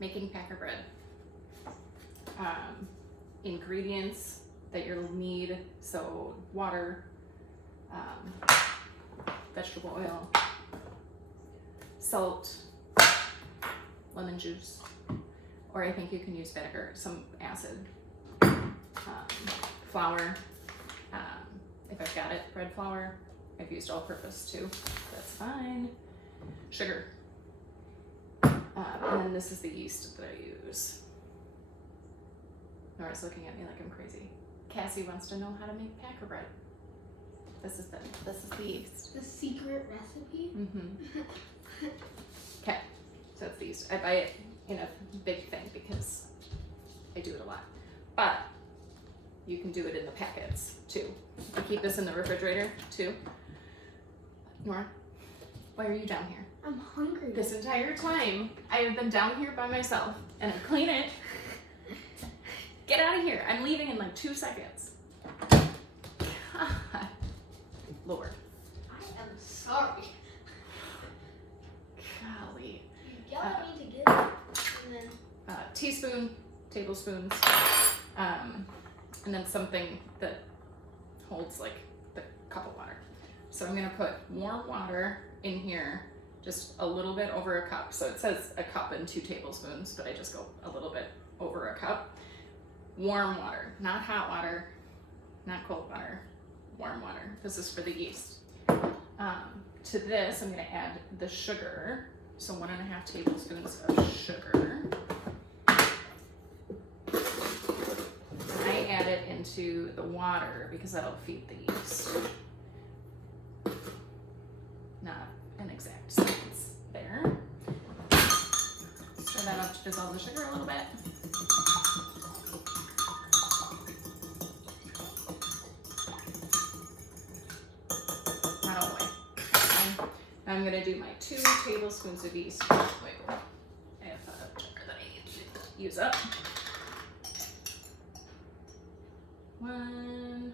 making packer bread. Ingredients that you'll need, so water, vegetable oil, salt, lemon juice, or I think you can use vinegar, some acid, flour, if I've got it, bread flour. I've used all-purpose too, that's fine. Sugar, and then this is the yeast that I use. Nora's looking at me like I'm crazy. Cassie wants to know how to make packer bread. This is the yeast. The secret recipe? Mm-hmm. Okay, so it's the yeast. I buy it in a big thing because I do it a lot. But you can do it in the packets too. I keep this in the refrigerator too. Nora, why are you down here? I'm hungry. This entire time I have been down here by myself and I clean it. Get out of here. I'm leaving in like 2 seconds. God. Lord. I am sorry. Golly. You yell at me to get it. And then... Teaspoon, tablespoons, and then something that holds like the cup of water. So I'm gonna put warm water in here, just a little bit over a cup. So it says a cup and 2 tablespoons, but I just go a little bit over a cup. Warm water, not hot water, not cold water, warm water. This is for the yeast. To this, I'm gonna add the sugar. So 1.5 tablespoons of sugar. And I add it into the water because that'll feed the yeast. Not an exact science there. Stir that up to dissolve the sugar a little bit. Not all the way. Okay. Now I'm gonna do my 2 tablespoons of yeast. Wait, I have a jar that I need to use up. 1.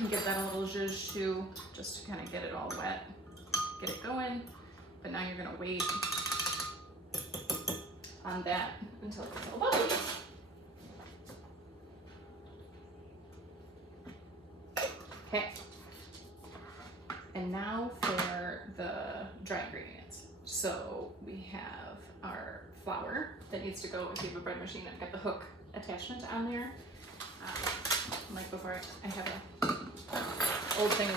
You can give that a little zhuzh too, just to kind of get it all wet, get it going. But now you're gonna wait on that until it gets all bubbly. Okay. And now for the dry ingredients. So we have our flour that needs to go if you have a bread machine. I've got the hook attachment on there. Like before, I have a old thing of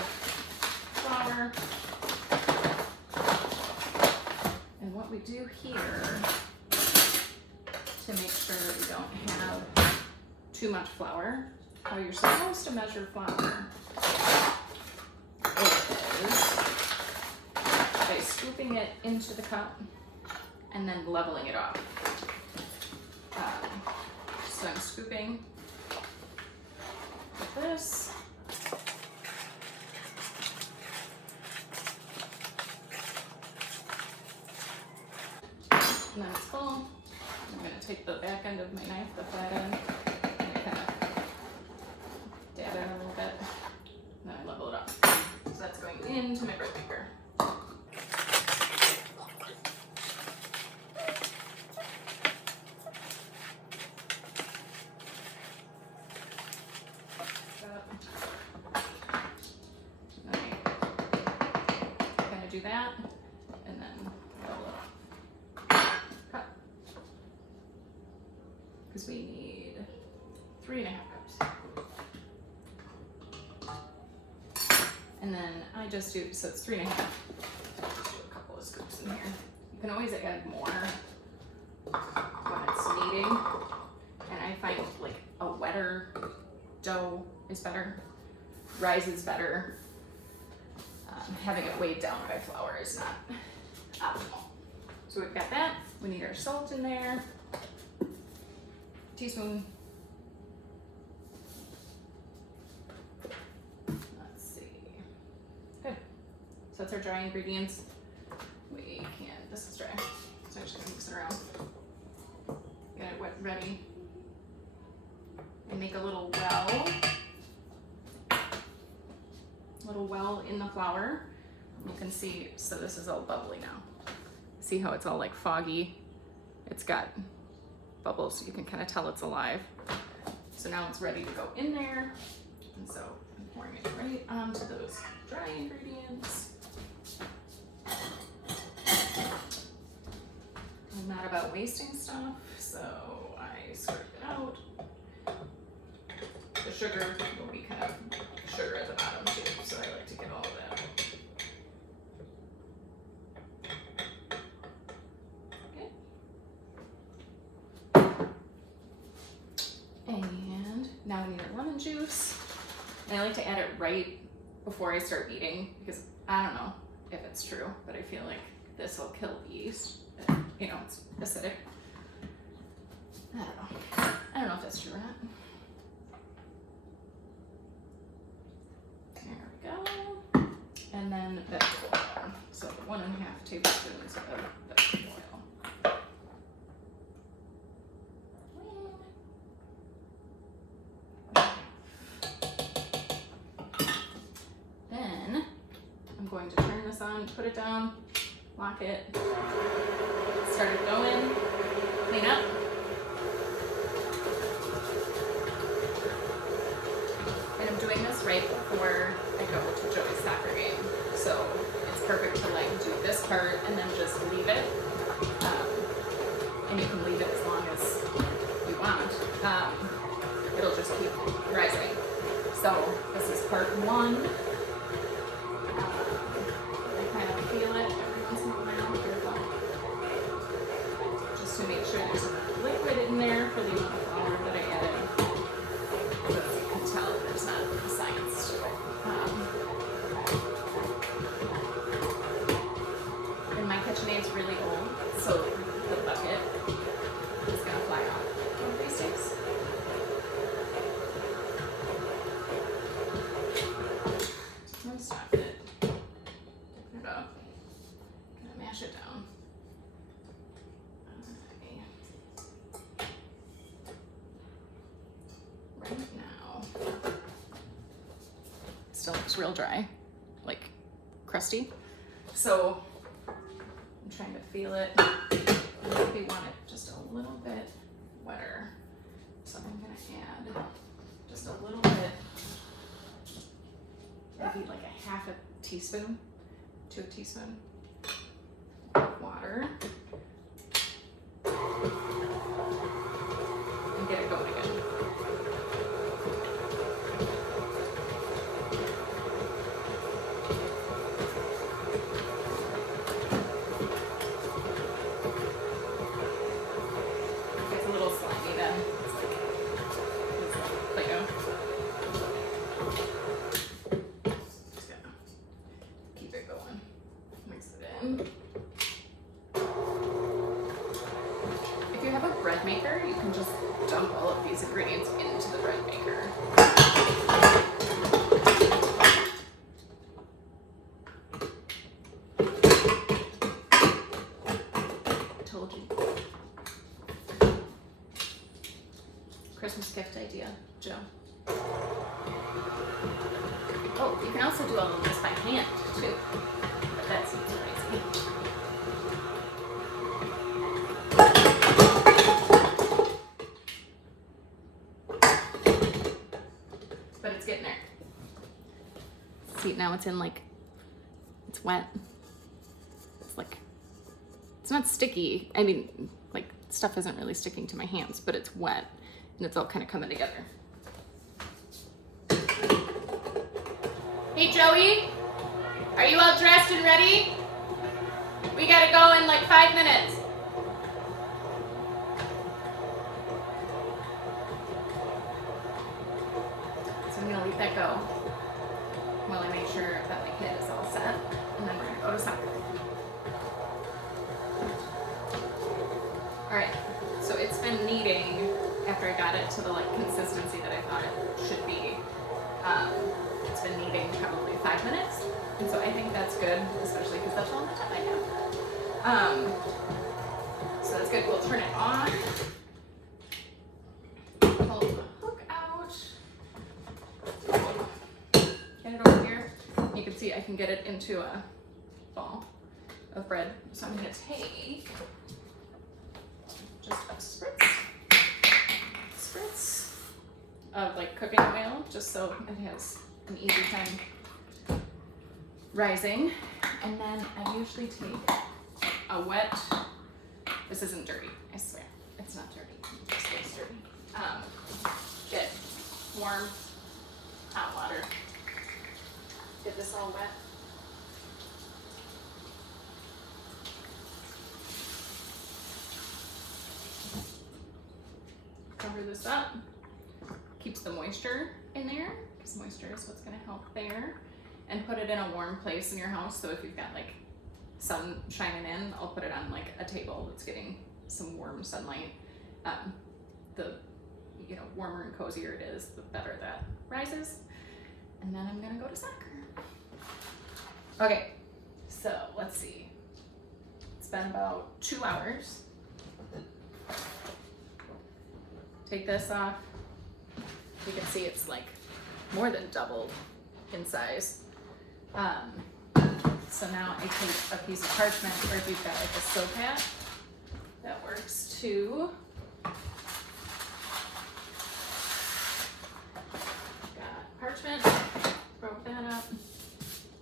flour. And what we do here to make sure we don't have too much flour, how you're supposed to measure flour is by scooping it into the cup and then leveling it off. So I'm scooping with this. And then it's full. I'm going to take the back end of my knife, the flat end, and kind of dab it a little bit. And then I level it up. So that's going into my bread maker. Do that, and then roll it up. Cut. Because we need 3.5 cups. And then I just do, so it's 3.5. Just do a couple of scoops in here. You can always add more when it's kneading. And I find like a wetter dough is better, rises better. Having it weighed down by flour is not optimal. So we've got that. We need our salt in there. Teaspoon. Let's see. Good. So that's our dry ingredients. We can, this is dry. So I'm just gonna mix it around. Get it wet ready. And make a little well. little well in the flour. You can see, so this is all bubbly now. See how it's all like foggy? It's got bubbles, so you can kind of tell it's alive. So now it's ready to go in there. And so I'm pouring it right onto those dry ingredients. I'm not about wasting stuff, so I scrape it out. The sugar will be kind of sugar at the bottom too, so I like to get all of that. And now we need our lemon juice. And I like to add it right before I start eating because I don't know if it's true, but I feel like this will kill the yeast. You know, it's acidic. I don't know. I don't know if that's true or not. There we go. And then vegetable oil. So 1.5 tablespoons of vegetable oil. Then I'm going to turn this on, put it down, lock it, start it going, clean up. And I'm doing this right before I go to Joey's soccer game. So it's perfect to like do this part and then just leave it. And you can leave it as long as you want. It'll just keep rising. So this is part 1. I kind of feel it every once in a while. Just to make sure there's enough liquid in there for the amount of flour that I added. So as you can tell, there's not science to it. And my KitchenAid's really old, so the bucket is going to fly off one of these days. I'm going to stop it. Open it up. I'm going to mash it down. Right now. Still looks real dry, like crusty. So I'm trying to feel it. We want it just a little bit wetter. So I'm gonna add just a little bit, maybe like a 1/2 teaspoon to a teaspoon of water. And get it going again. It's a little slimy then. It's like Play-Doh. Just gonna keep it going. Mix it in. If you have a bread maker, you can just dump all of these ingredients into the bread maker. Told you. Christmas gift idea, Joe. Oh, you can also do all of this by hand too, but that seems crazy. But it's getting there. See, now it's in like, it's wet. It's like, it's not sticky. I mean, like stuff isn't really sticking to my hands, but it's wet and it's all kind of coming together. Hey Joey, are you all dressed and ready? We gotta go in like 5 minutes. So I'm gonna leave that go while I make sure that my kid is all set, and then we're gonna go to soccer. All right, so it's been kneading after I got it to the like consistency that I thought it should be. It's been kneading probably 5 minutes, and so I think that's good, especially because that's all the time I have. So that's good. We'll turn it on. Pull the hook out. Get it over here. can get it into a ball of bread. So I'm gonna take just a spritz of like cooking oil, just so it has an easy time rising. And then I usually take a wet, this isn't dirty, I swear, it's not dirty, it just tastes dirty. Get warm, hot water, get this all wet. Cover this up, keeps the moisture in there, because moisture is what's gonna help there. And put it in a warm place in your house, so if you've got like sun shining in, I'll put it on like a table that's getting some warm sunlight. The warmer and cozier it is, the better that rises. And then I'm gonna go to soccer. Okay, so let's see. It's been about 2 hours. Take this off. You can see it's like more than doubled in size. So now I take a piece of parchment, or if you've got like a soap hat, that works too. Got parchment, broke that up.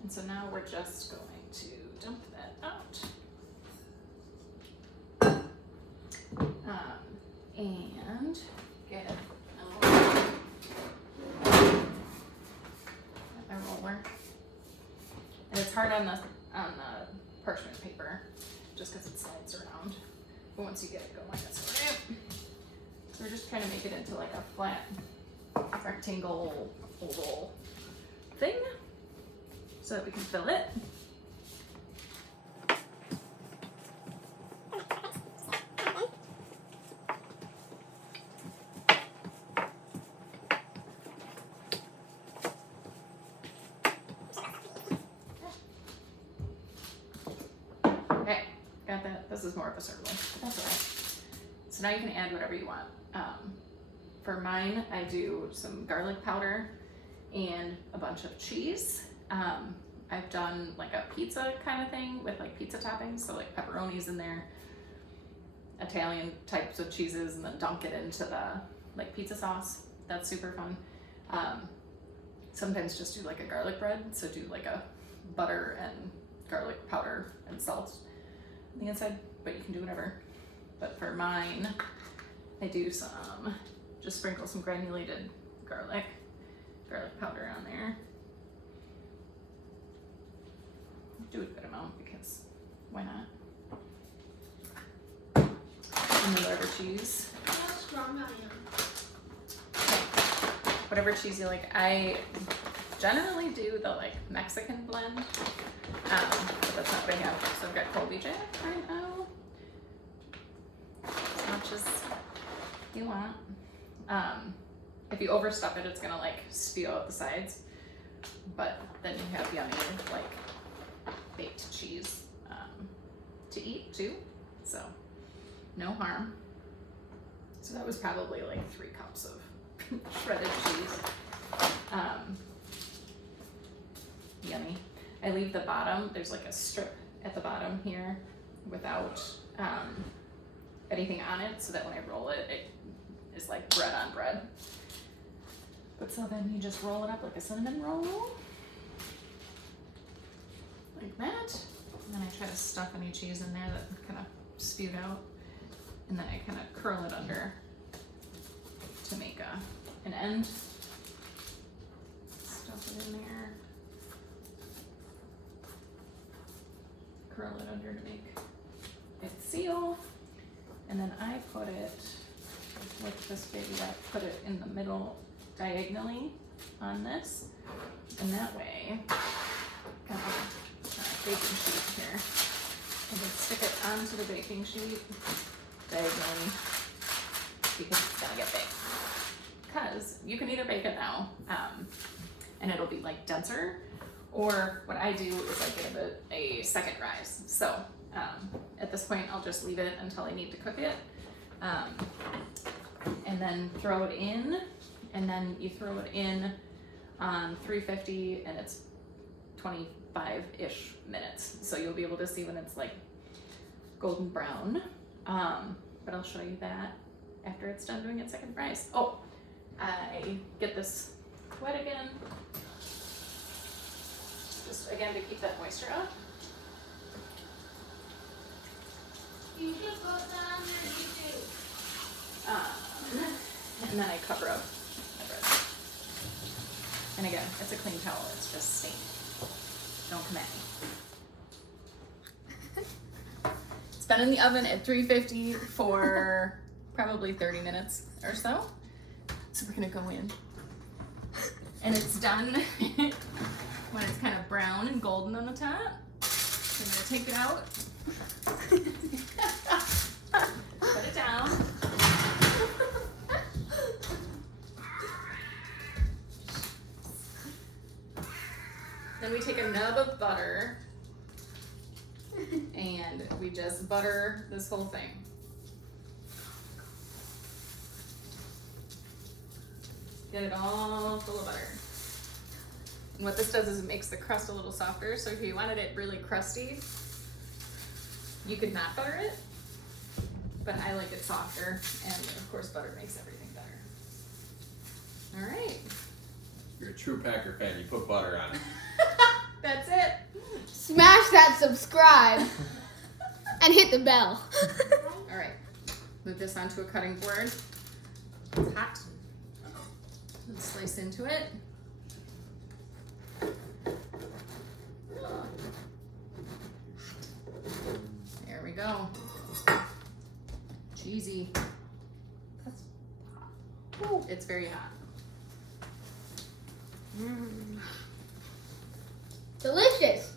And so now we're just going to dump that out. And get a roller. And it's hard on the parchment paper, just because it slides around. But once you get it going, it's alright. So we're just trying to make it into like a flat rectangle oval thing, so that we can fill it. This is more of a circle, but that's alright. So now you can add whatever you want. For mine, I do some garlic powder and a bunch of cheese. I've done like a pizza kind of thing with like pizza toppings, so like pepperoni's in there, Italian types of cheeses, and then dunk it into the like pizza sauce. That's super fun. Sometimes just do like a garlic bread, so do like a butter and garlic powder and salt on the inside, but you can do whatever. But for mine, I do just sprinkle some granulated garlic powder on there. Do a good amount, because why not? And then whatever cheese. How strong I am. Whatever cheese you like. I generally do the like Mexican blend, but that's not what I have. So I've got Colby Jack right now, as much as you want. If you overstuff it, it's gonna like spew out the sides, but then you have yummy like baked cheese to eat too, so no harm. So that was probably like 3 cups of shredded cheese. Yummy. I leave the bottom, there's like a strip at the bottom here without anything on it, so that when I roll it, it is like bread on bread. But so then you just roll it up like a cinnamon roll, like that. And then I try to stuff any cheese in there that kind of spewed out, and then I kind of curl it under to make an end. Stuff it in there. Curl it under to make it seal, and then I put it with this baby wrap, put it in the middle diagonally on this, and that way, kind of baking sheet here, and then stick it onto the baking sheet diagonally, because it's gonna get baked. Because you can either bake it now, and it'll be like denser, or what I do is I give it a second rise. So at this point, I'll just leave it until I need to cook it, and then throw it in, and then you throw it in on 350, and it's 20 5-ish minutes. So you'll be able to see when it's like golden brown. But I'll show you that after it's done doing its second fries. Oh, I get this wet again. Just again to keep that moisture up. You should put that on there too. And then I cover up my bread. And again, it's a clean towel, it's just stained. Don't come at me. It's been in the oven at 350 for probably 30 minutes or so. So we're gonna go in. And it's done when it's kind of brown and golden on the top. So I'm gonna take it out. Put it down. Then we take a nub of butter and we just butter this whole thing. Get it all full of butter. And what this does is it makes the crust a little softer. So if you wanted it really crusty, you could not butter it, but I like it softer. And of course, butter makes everything better. All right. You're a true Packer fan. You put butter on it. That's it. Smash that subscribe and hit the bell. All right. Move this onto a cutting board. It's hot. Let's slice into it. There we go. Cheesy. That's hot. Ooh, it's very hot. Delicious.